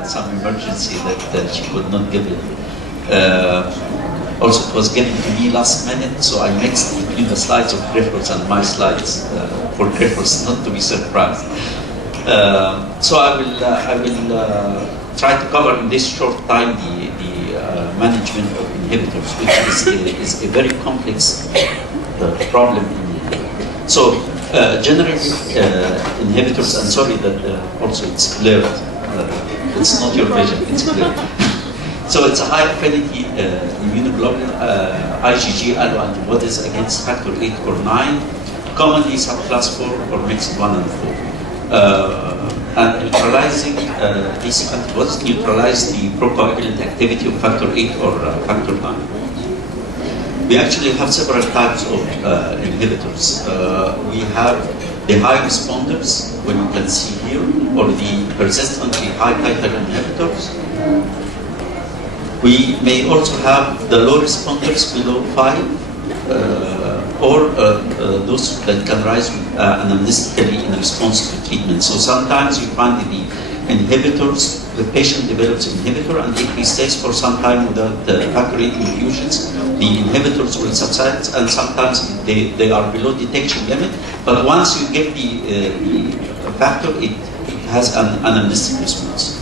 some emergency that she could not give it. Also, it was given to me last minute, so I mixed between the slides of Griffiths and my slides for Griffiths not to be surprised. So I will try to cover in this short time the management of inhibitors, which is a very complex problem. So generally, inhibitors, and sorry that also it's blurred. It's not your vision, it's blurred. So it's a high affinity immunoglobulin IgG alloantibodies against factor 8 or 9, commonly subclass 4 or mixed 1 and 4. And neutralizing these antibodies neutralize the procoagulant activity of factor 8 or factor 9. We actually have several types of inhibitors. We have the high responders, when you can see here, or the persistently high titer inhibitors. We may also have the low responders below 5, or those that can rise anamnestically in response to treatment. So sometimes you find the inhibitors, the patient develops inhibitor, and if he stays for some time without factor 8 infusions, the inhibitors will subside, and sometimes they are below detection limit. But once you give the factor, it has an anamnestic response.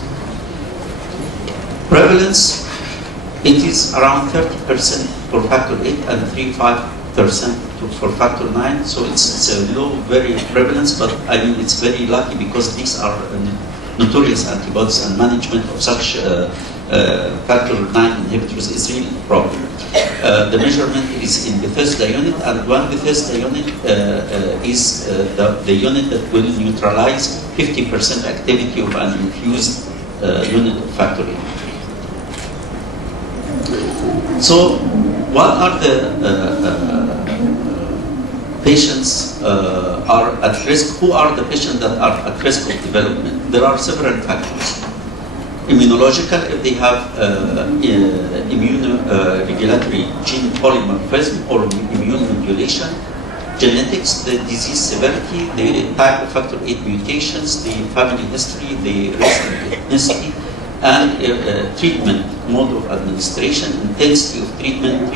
Prevalence, it is around 30% for factor 8 and 35% for factor 9. So it's a low, very prevalence, but I mean it's very lucky because these are notorious antibodies, and management of such factor 9 inhibitors is really a problem. The measurement is in Bethesda unit, and one Bethesda unit is the unit that will neutralize 50% activity of an infused unit of factor 8. So, what are the patients are at risk? Who are the patients that are at risk of development? There are several factors. Immunological, if they have immunoregulatory gene polymorphism or immune modulation. Genetics, the disease severity, the type of factor 8 mutations, the family history, the race and ethnicity, and treatment mode of administration, intensity of treatment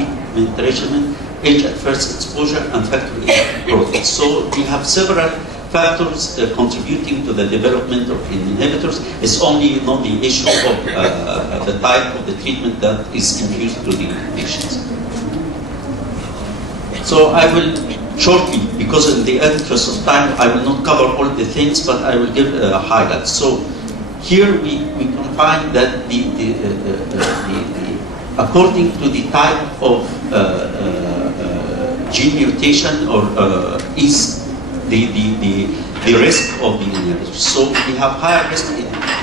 regimen, age at first exposure, and factor 8 proteins. So we have several factors contributing to the development of inhibitors. It's only not the issue of the type of the treatment that is infused to the patients. So I will shortly, because in the interest of time, I will not cover all the things, but I will give highlights. So here we can find that according to the type of gene mutation or is the risk of the inhibitors. So we have higher risk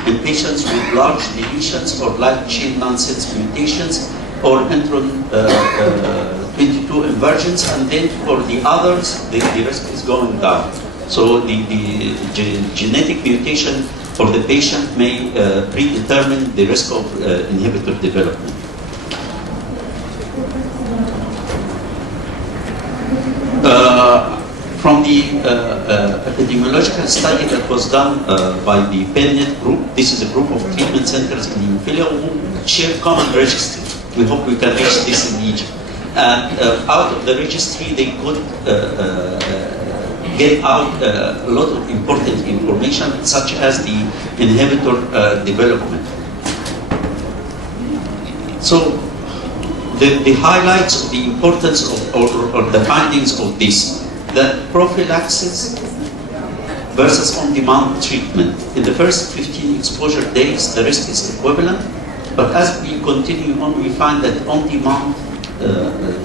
in patients with large deletions or light chain nonsense mutations or intron 22 inversions, and then for the others, the risk is going down. So the genetic mutation for the patient may predetermine the risk of inhibitor development. From the epidemiological study that was done by the PENNET group, this is a group of treatment centers in hemophilia who share common registry. We hope we can reach this in Egypt. And out of the registry, they could get out a lot of important information, such as the inhibitor development. So the highlights of the importance of, or the findings of this, that prophylaxis versus on-demand treatment. In the first 15 exposure days, the risk is equivalent, but as we continue on, we find that on-demand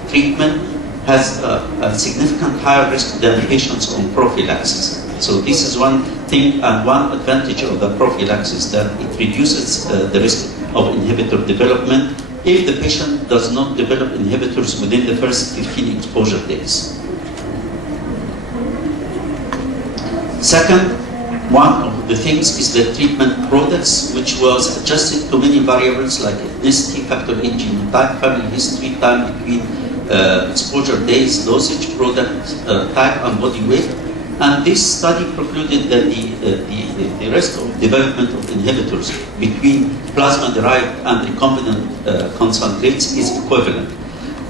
treatment has a significant higher risk than patients on prophylaxis. So this is one thing and one advantage of the prophylaxis, that it reduces the risk of inhibitor development if the patient does not develop inhibitors within the first 15 exposure days. Second, one of the things is the treatment products, which was adjusted to many variables like ethnicity, factor 8 genotype, family history, time between exposure days, dosage, product type, and body weight. And this study concluded that the risk of development of inhibitors between plasma-derived and recombinant concentrates is equivalent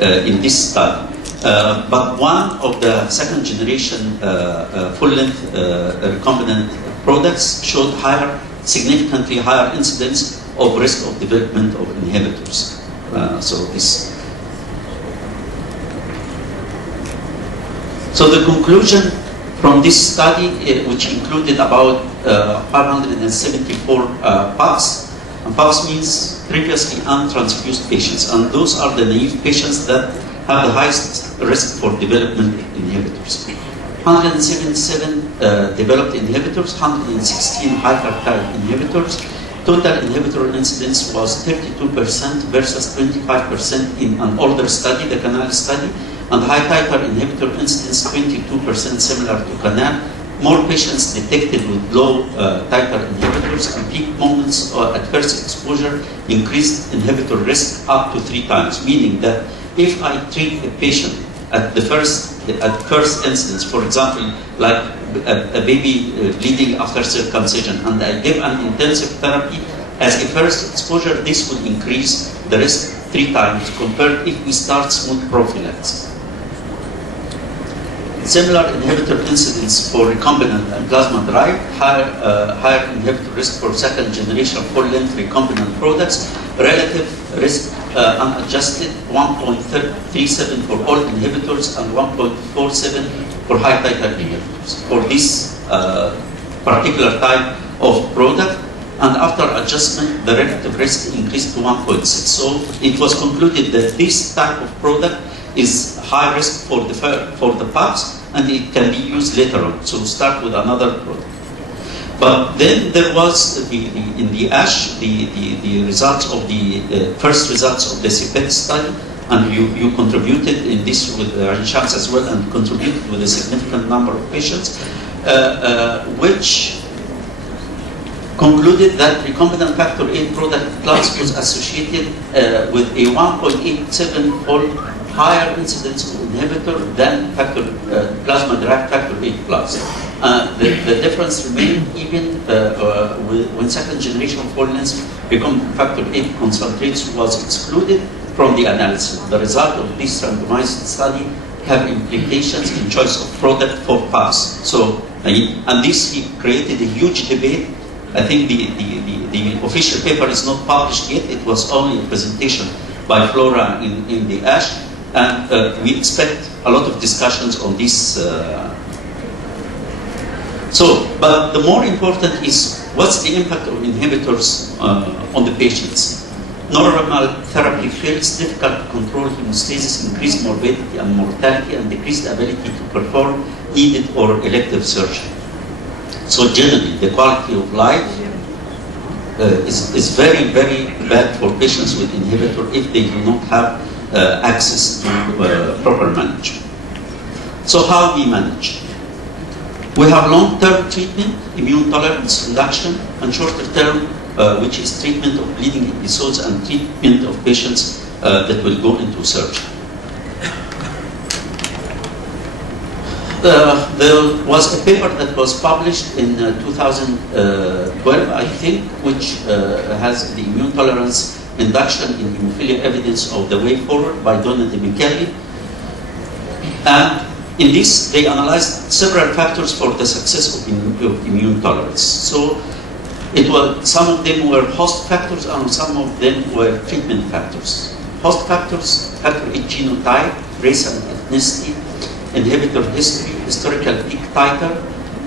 in this study. But one of the second generation full-length recombinant products showed significantly higher incidence of risk of development of inhibitors. So the conclusion from this study, which included about 574 PAPs, and PAPs means previously untransfused patients, and those are the naive patients that have the highest risk for development of inhibitors. 177 developed inhibitors, 116 high-peptide inhibitors. Total inhibitor incidence was 32% versus 25% in an older study, the CANAL study, and high-titer inhibitor incidence 22%, similar to CANAL. More patients detected with low titer inhibitors, and peak moments at first exposure increased inhibitor risk up to 3 times, meaning that if I treat a patient at first instance, for example, like a baby bleeding after circumcision, and I give an intensive therapy as a first exposure, this would increase the risk 3 times compared if we start smooth prophylaxis. Similar inhibitor incidence for recombinant and plasma-derived, higher inhibitor risk for second generation full-length recombinant products, relative risk unadjusted 1.37 for all inhibitors and 1.47 for high-titer inhibitors for this particular type of product. And after adjustment, the relative risk increased to 1.6. So it was concluded that this type of product is high risk for the PAPs, and it can be used later on. So start with another product. But then there was in the ASH the results of the first results of the CPET study, and you contributed in this with Rishams as well, and contributed with a significant number of patients, which concluded that recombinant factor VIII product class was associated with a 1.87-fold higher incidence of inhibitor than plasma-derived factor VIII plus. The difference remained even when second generation full-length recombinant factor VIII concentrates was excluded from the analysis. The result of this randomized study have implications in choice of product for PAS. So, and this created a huge debate. I think the official paper is not published yet. It was only a presentation by Flora in the ASH, and we expect a lot of discussions on this. But the more important is what's the impact of inhibitors on the patients. Normal therapy fails, difficult to control hemostasis, increased morbidity and mortality, and decreased ability to perform needed or elective surgery. So generally, the quality of life is very, very bad for patients with inhibitor if they do not have access to proper management. So how we manage? We have long-term treatment, immune tolerance induction, and shorter-term, which is treatment of bleeding episodes and treatment of patients that will go into surgery. There was a paper that was published in 2012, I think, which has the immune tolerance induction in hemophilia evidence of the way forward by Donna De Micheli. And in this, they analyzed several factors for the success of immune tolerance. So some of them were host factors and some of them were treatment factors. Host factors, factor VIII genotype, race and ethnicity, inhibitor history, historical peak titer,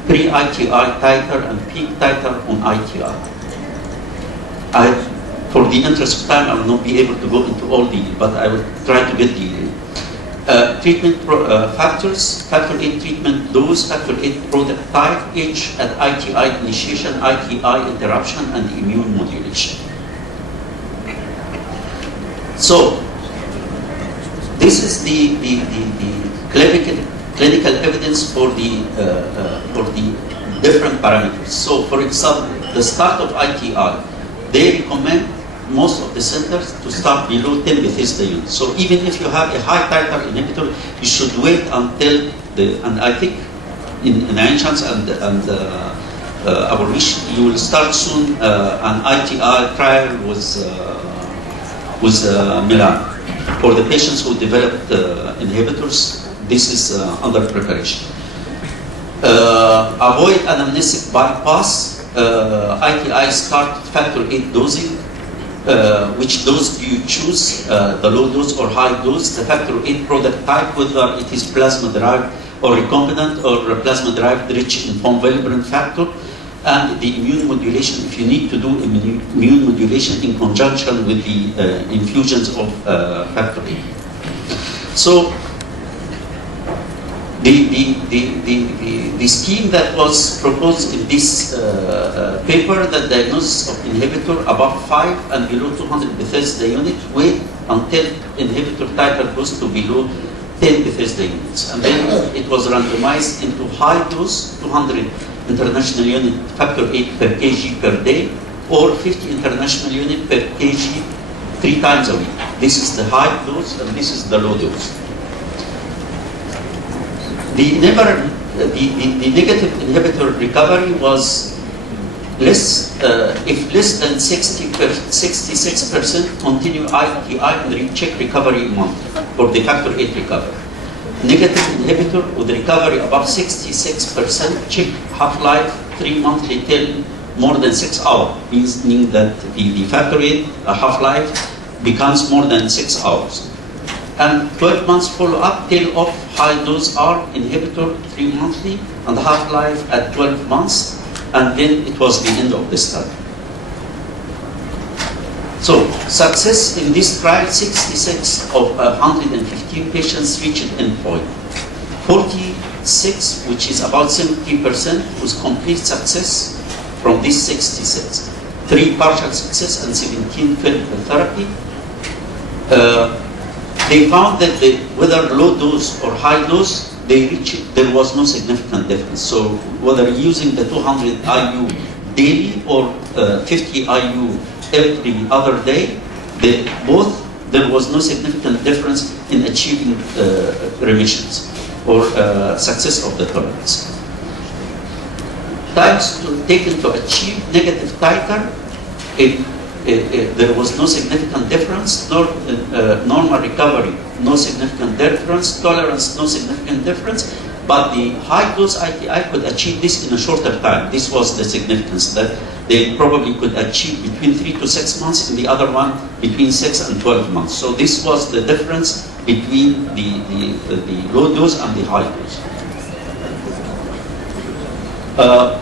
pre-ITI titer, and peak titer on ITI. For the interest of time, I will not be able to go into all these, but I will try to get the treatment factors, factor VIII treatment dose, factor VIII product type, age at ITI initiation, ITI interruption, and immune modulation. So, this is the clinical evidence for the different parameters. So, for example, the start of ITI, they recommend most of the centers to start below 10 Bethesda units. So even if you have a high titer inhibitor, you should wait until and I think in ancients and abolition. You will start soon an ITI trial with Milan. For the patients who developed inhibitors, this is under preparation. Avoid anamnestic bypass. ITI start factor 8 dosing. Which dose do you choose, the low dose or high dose? The factor 8 product type, whether it is plasma-derived or recombinant or plasma-derived rich in von-Willebrand factor, and the immune modulation, if you need to do immune modulation in conjunction with the infusions of factor 8. So, the scheme that was proposed in this paper, the diagnosis of inhibitor above 5 and below 200 Bethesda unit, wait until inhibitor titer goes to below 10 Bethesda units. And then it was randomized into high dose, 200 international unit factor 8 per kg per day, or 50 international unit per kg 3 times a week. This is the high dose and this is the low dose. The negative inhibitor recovery was less, if less than 66% continue ITI and recheck recovery monthly for the factor 8 recovery. Negative inhibitor with recovery above 66% check half-life 3 monthly till more than 6 hours, meaning that the factor 8 half-life becomes more than 6 hours. And 12 months follow-up, tail off high dose R inhibitor 3 monthly and half-life at 12 months, and then it was the end of the study. So, success in this trial, 66 of 115 patients reached endpoint. 46, which is about 70%, was complete success from these 66. 3 partial success and 17 failed therapy. They found that whether low dose or high dose, there was no significant difference. So whether using the 200 IU daily or 50 IU every other day, there was no significant difference in achieving remissions or success of the tolerance. Times taken to achieve negative titer, there was no significant difference, nor normal recovery, no significant difference, tolerance, no significant difference, but the high dose ITI could achieve this in a shorter time. This was the significance, that they probably could achieve between 3 to 6 months, and the other one between 6 and 12 months. So this was the difference between the low dose and the high dose.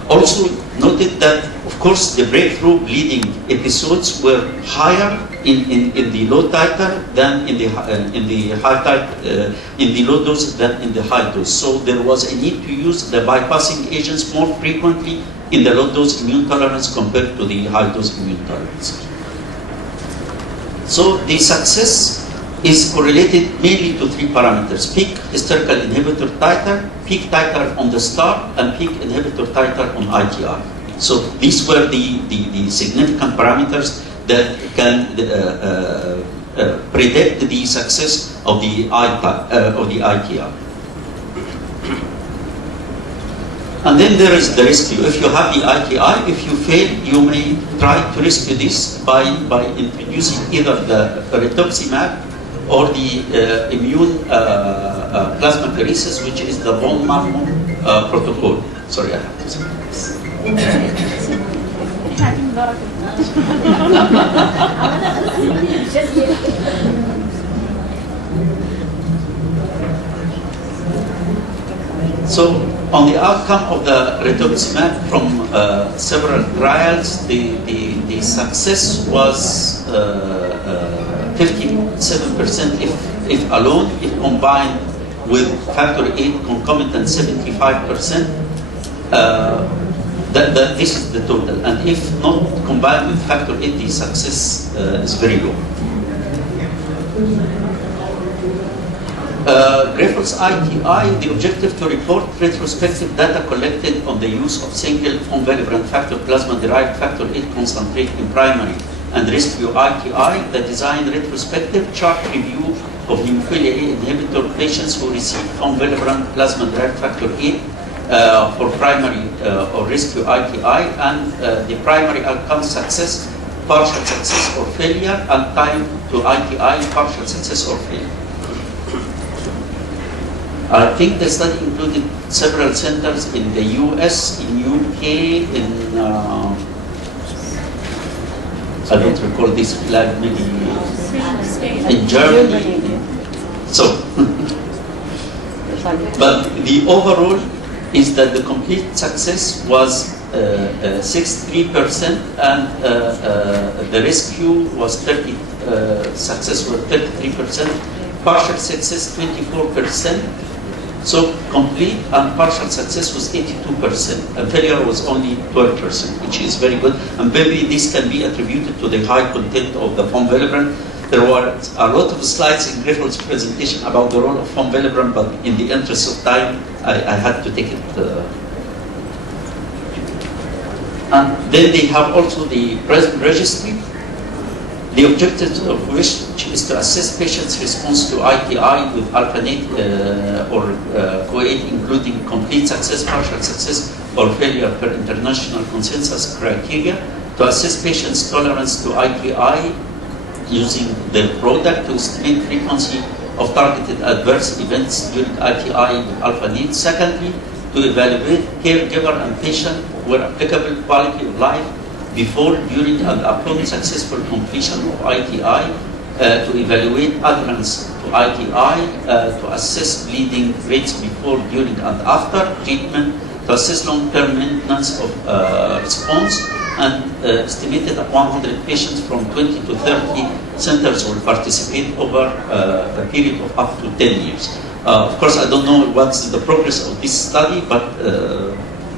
Also noted that, of course, the breakthrough bleeding episodes were higher in the low titer than in the low dose than in the high dose. So there was a need to use the bypassing agents more frequently in the low dose immune tolerance compared to the high dose immune tolerance. So the success is correlated mainly to 3 parameters: peak hysterical inhibitor titer, peak titer on the start, and peak inhibitor titer on ITI. So these were the significant parameters that can predict the success of the ITI. And then there is the rescue. If you have the ITI, if you fail, you may try to rescue this by introducing either the rituximab or the immune plasmapheresis, which is the bone marrow protocol. Sorry, I have to say this. So, on the outcome of the rituximab from several trials, the success was 57% if alone, if combined with factor 8 concomitant 75%. This is the total, and if not combined with factor 8, the success is very low. Grifols ITI, the objective to report retrospective data collected on the use of single von Willebrand factor plasma-derived factor 8 concentrate in primary and rescue ITI, the design retrospective chart review of hemophilia A inhibitor patients who received von Willebrand plasma-derived factor 8 for primary or rescue ITI, and the primary outcome success, partial success or failure, and time to ITI, partial success or failure. I think the study included several centers in the US, in UK, in I don't recall this, like maybe in Germany. So, but the overall is that the complete success was 63%, and the rescue was success was 33%, partial success 24%. So complete and partial success was 82%, and failure was only 12%, which is very good. And maybe this can be attributed to the high content of the foam-Willebrand. There were a lot of slides in Griffel's presentation about the role of foam-Willebrand, but in the interest of time, I had to take it. And then they have also the registry, the objective of which is to assess patients' response to ITI with alphanate or COA8, including complete success, partial success, or failure per international consensus criteria, to assess patients' tolerance to ITI using the product to estimate frequency of targeted adverse events during ITI with alphanate. Secondly, to evaluate caregiver and patient where applicable quality of life before, during, and upon successful completion of ITI, to evaluate adherence to ITI, to assess bleeding rates before, during, and after treatment, to assess long-term maintenance of response, and estimated that 100 patients from 20 to 30 centers will participate over a period of up to 10 years. Of course, I don't know what's the progress of this study, but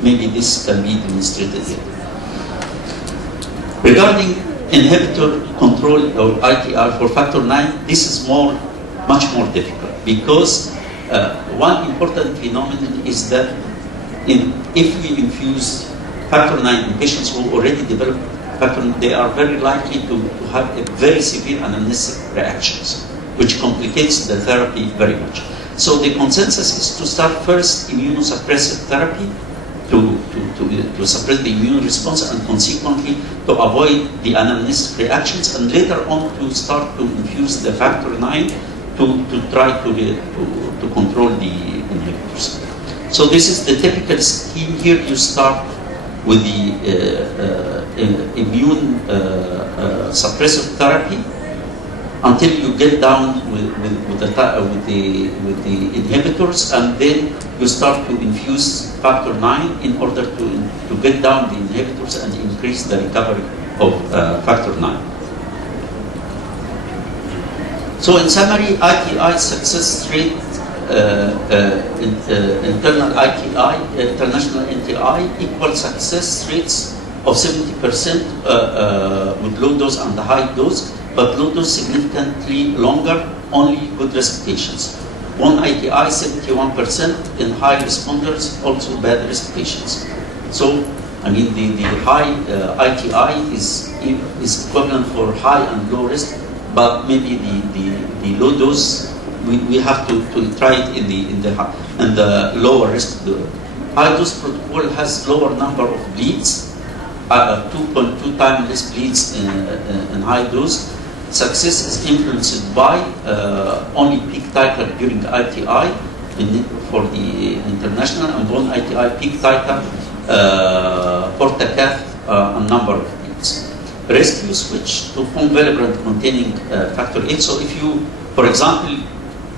maybe this can be demonstrated here. Regarding inhibitor control or ITR for factor 9, this is much more difficult, because one important phenomenon is that if we infuse factor 9 in patients who already develop factor 9, they are very likely to have a very severe anamnestic reactions, which complicates the therapy very much. So the consensus is to start first immunosuppressive therapy to suppress the immune response, and consequently to avoid the anamnestic reactions, and later on to start to infuse the factor 9 to try to control the inhibitors. So this is the typical scheme here. You start with the immune suppressive therapy until you get down with the inhibitors, and then you start to infuse factor 9 in order to get down the inhibitors and increase the recovery of factor 9. So in summary, ITI success rate, internal ITI, international NTI, equal success rates of 70% with low dose and the high dose, but low dose significantly longer, only good risk patients. One ITI 71% in high responders, also bad risk patients. So, I mean, the high ITI is equivalent for high and low risk, but maybe the low dose, we have to try it in the lower risk. The high dose protocol has lower number of bleeds, 2.2 times less bleeds in high dose. Success is influenced by only peak titer during ITI for the international, and one ITI peak titer for the cath a number of bleeds. Rescue switch to foam-Willebrand containing factor 8. So if you, for example,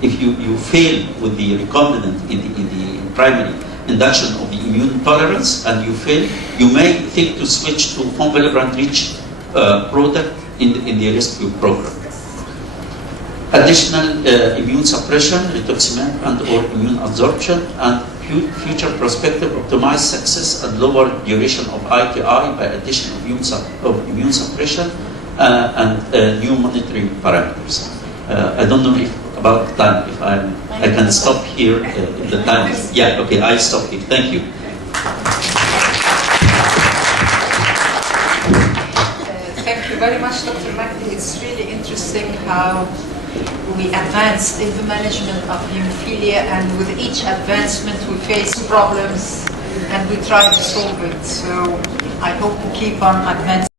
if you fail with the recombinant in the primary induction of the immune tolerance and you fail, you may think to switch to foam-Willebrand rich product in the rescue program. Additional immune suppression, rituximab and or immune absorption, and future prospective optimized success and lower duration of ITI by addition of immune suppression and new monitoring parameters. I don't know if about time, if I can stop here if the time is, yeah, okay, I stop here. Thank you. Thank you very much, Dr. Magdi. It's really interesting how we advance in the management of hemophilia, and with each advancement we face problems and we try to solve it. So I hope to keep on advancing.